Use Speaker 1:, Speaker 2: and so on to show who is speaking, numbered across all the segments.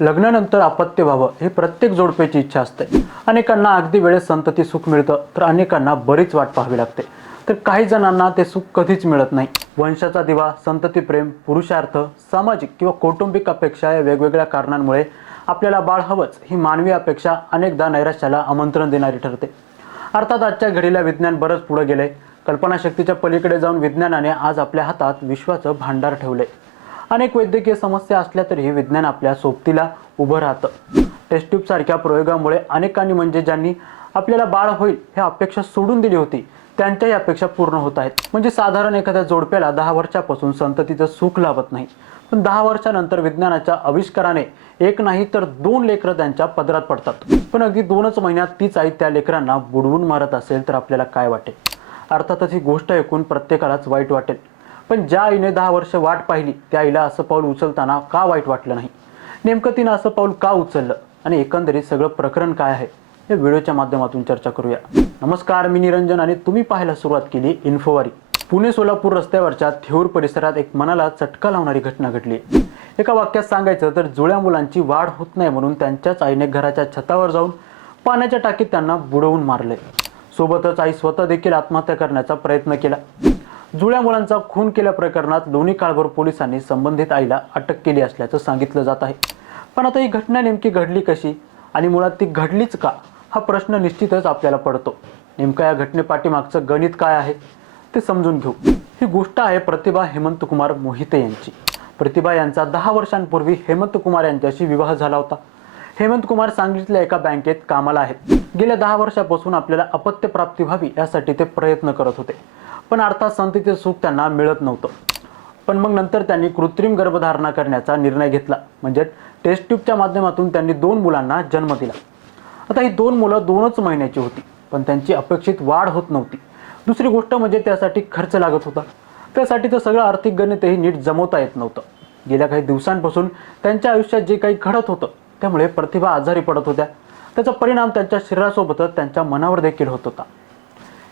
Speaker 1: लग्नानंतर अपत्य व्हावं ही प्रत्येक जोडप्याची इच्छा असते. अनेकांना अगदी वेळेस संतती सुख मिळतं तर अनेकांना बरीच वाट पाहावी लागते. तर काही जणांना ते सुख कधीच मिळत नाही. वंशाचा दिवा संतती प्रेम पुरुषार्थ सामाजिक किंवा कौटुंबिक अपेक्षा या वेगवेगळ्या कारणांमुळे आपल्याला बाळ हवंच ही मानवी अपेक्षा अनेकदा नैराश्याला आमंत्रण देणारी ठरते. अर्थात आजच्या घडीला विज्ञान बरंच पुढे गेले कल्पनाशक्तीच्या पलीकडे जाऊन विज्ञानाने आज आपल्या हातात विश्वाचं भांडार ठेवलंय. अनेक वैद्यकीय समस्या असल्या तरीही विज्ञान आपल्या सोबतीला उभं राहतं. टेस्ट सारख्या प्रयोगामुळे अनेकांनी म्हणजे ज्यांनी आपल्याला बाळ होईल ह्या अपेक्षा सोडून दिली होती त्यांच्याही अपेक्षा पूर्ण होत आहेत. म्हणजे साधारण एखाद्या जोडप्याला दहा वर्षापासून संततीचं सुख लाभत नाही. पण दहा वर्षानंतर विज्ञानाच्या आविष्काराने एक नाही तर दोन लेकरं त्यांच्या पदरात पडतात. पण अगदी दोनच महिन्यात तीच आई त्या लेकरांना बुडवून मारत असेल तर आपल्याला काय वाटेल? अर्थातच ही गोष्ट ऐकून प्रत्येकालाच वाईट वाटेल. पण ज्या आईने दहा वर्ष वाट पाहिली त्या आईला असं पाऊल उचलताना का वाईट वाटलं नाही? नेमकं तिनं असं पाऊल का उचललं? आणि एकंदरीत सगळं प्रकरण काय आहे हे व्हिडिओच्या माध्यमातून चर्चा करूया. नमस्कार मी निरंजन आणि तुम्ही पाहायला सुरुवात केली इन्फोवारी. पुणे सोलापूर रस्त्यावरच्या थेऊर परिसरात एक मनाला चटका लावणारी घटना घडली. एका वाक्यात सांगायचं तर जुळ्या मुलांची वाढ होत नाही म्हणून त्यांच्याच आईने घराच्या छतावर जाऊन पाण्याच्या टाकीत त्यांना बुडवून मारले. सोबतच आई स्वतः देखील आत्महत्या करण्याचा प्रयत्न केला. जुळ्या मुलांचा खून केल्या प्रकरणात लोणी काळभोर पोलिसांनी संबंधित आईला अटक केली असल्याचं सांगितलं जात आहे. पण आता ही घटना नेमकी घडली कशी आणि मुळात ती घडलीच का हा प्रश्न निश्चितच आपल्याला पडतो. नेमका या घटनेपाठीमागचं गणित काय आहे ते समजून घेऊ. ही गोष्ट आहे प्रतिभा हेमंत कुमार मोहिते यांची. प्रतिभा यांचा दहा वर्षांपूर्वी हेमंत कुमार यांच्याशी विवाह झाला होता. हेमंत कुमार सांगलीतल्या एका बँकेत कामाला आहेत. गेल्या दहा वर्षापासून आपल्याला अपत्य प्राप्ती व्हावी यासाठी ते प्रयत्न करत होते. पण अर्थात संतीचे सुख त्यांना मिळत नव्हतं. पण मग नंतर त्यांनी कृत्रिम गर्भधारणा करण्याचा निर्णय घेतला. म्हणजे टेस्ट ट्यूबच्या माध्यमातून त्यांनी दोन मुलांना जन्म दिला. आता ही दोन मुलं दोनच महिन्याची होती पण त्यांची अपेक्षित वाढ होत नव्हती. दुसरी गोष्ट म्हणजे त्यासाठी खर्च लागत होता. त्यासाठी तर सगळं आर्थिक गणितही नीट जमवता येत नव्हतं. गेल्या काही दिवसांपासून त्यांच्या आयुष्यात जे काही घडत होतं त्यामुळे प्रतिभा आजारी पडत होत्या. त्याचा परिणाम त्यांच्या शरीरासोबतच त्यांच्या मनावर देखील होत होता.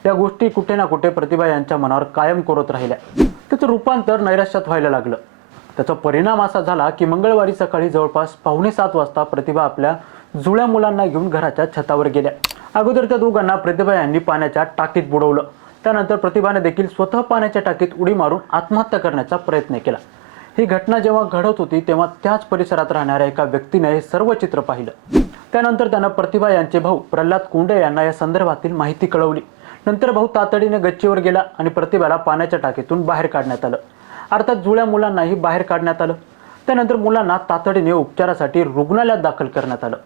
Speaker 1: या गोष्टी कुठे ना कुठे प्रतिभा यांच्या मनावर कायम करत राहिल्या. त्याचं रूपांतर नैराश्यात व्हायला लागलं. त्याचा परिणाम असा झाला की मंगळवारी सकाळी जवळपास पावणे सात वाजता प्रतिभा आपल्या जुळ्या मुलांना घेऊन घराच्या छतावर गेल्या. अगोदर त्या दोघांना प्रतिभा यांनी पाण्याच्या टाकीत बुडवलं. त्यानंतर प्रतिभाने देखील स्वतः पाण्याच्या टाकीत उडी मारून आत्महत्या करण्याचा प्रयत्न केला. ही घटना जेव्हा घडत होती तेव्हा त्याच परिसरात राहणाऱ्या एका व्यक्तीने हे सर्व चित्र पाहिलं. त्यानंतर त्यानं प्रतिभा यांचे भाऊ प्रल्हाद कुंडे यांना या संदर्भातील माहिती कळवली. नंतर भाऊ तातडीने गच्चीवर गेला आणि प्रतिभाला पाण्याच्या टाकीतून बाहेर काढण्यात आलं. अर्थात जुळ्या मुलांनाही बाहेर काढण्यात आलं. त्यानंतर मुलांना तातडीने उपचारासाठी रुग्णालयात दाखल करण्यात आलं.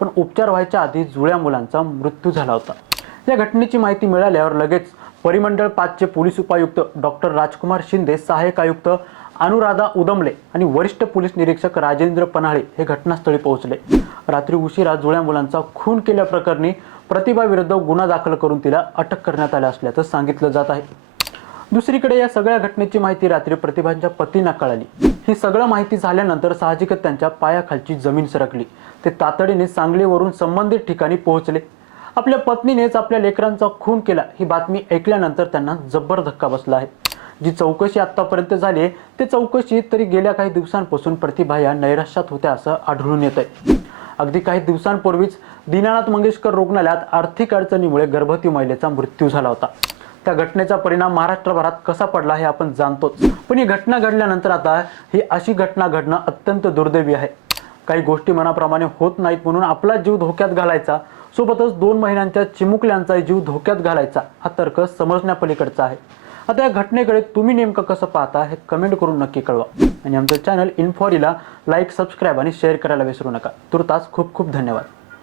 Speaker 1: पण उपचार व्हायच्या आधी जुळ्या मुलांचा मृत्यू झाला होता. या घटनेची माहिती मिळाल्यावर लगेच परिमंडळ पाचचे पोलीस उपायुक्त डॉक्टर राजकुमार शिंदे सहाय्यक आयुक्त अनुराधा उदमले आणि वरिष्ठ पोलीस निरीक्षक राजेंद्र पन्हाळे हे घटनास्थळी पोहोचले. रात्री उशिरा जुळ्या मुलांचा खून केल्याप्रकरणी प्रतिभाविरुद्ध गुन्हा दाखल करून तिला अटक करण्यात आल्या असल्याचं सांगितलं जात आहे. दुसरीकडे या सगळ्या घटनेची माहिती रात्री प्रतिभांच्या पतींना कळाली. ही सगळं माहिती झाल्यानंतर साहजिकच त्यांच्या पायाखालची जमीन सरकली. ते तातडीने सांगलीवरून संबंधित ठिकाणी पोहोचले. आपल्या पत्नीनेच आपल्या लेकरांचा खून केला ही बातमी ऐकल्यानंतर त्यांना जब्बर धक्का बसला आहे. जी चौकशी आतापर्यंत झाली आहे ते चौकशी तरी गेल्या काही दिवसांपासून प्रतिभा या नैराश्यात होत्या असं आढळून येत आहे अगदी काही दिवसांपूर्वीच दीनानाथ मंगेशकर रुग्णालयात आर्थिक अडचणीमुळे गर्भवती महिलेचा मृत्यू झाला होता. त्या घटनेचा परिणाम महाराष्ट्रभरात कसा पडला हे आपण जाणतोच. पण ही घटना घडल्यानंतर आता ही अशी घटना घडणं अत्यंत दुर्दैवी आहे. काही गोष्टी मनाप्रमाणे होत नाहीत म्हणून आपला जीव धोक्यात घालायचा. सोबतच दोन महिन्यांच्या चिमुकल्यांचा जीव धोक्यात घालायचा हा तर्क समजण्यापलीकडचा आहे. आता या घटनेकडे तुम्ही नेमकं कसं पाहता हे कमेंट करून नक्की कळवा. आणि आमचं चॅनल इन्फॉरीला लाईक सबस्क्राईब आणि शेअर करायला विसरू नका. तुर्तास खूप खूप धन्यवाद.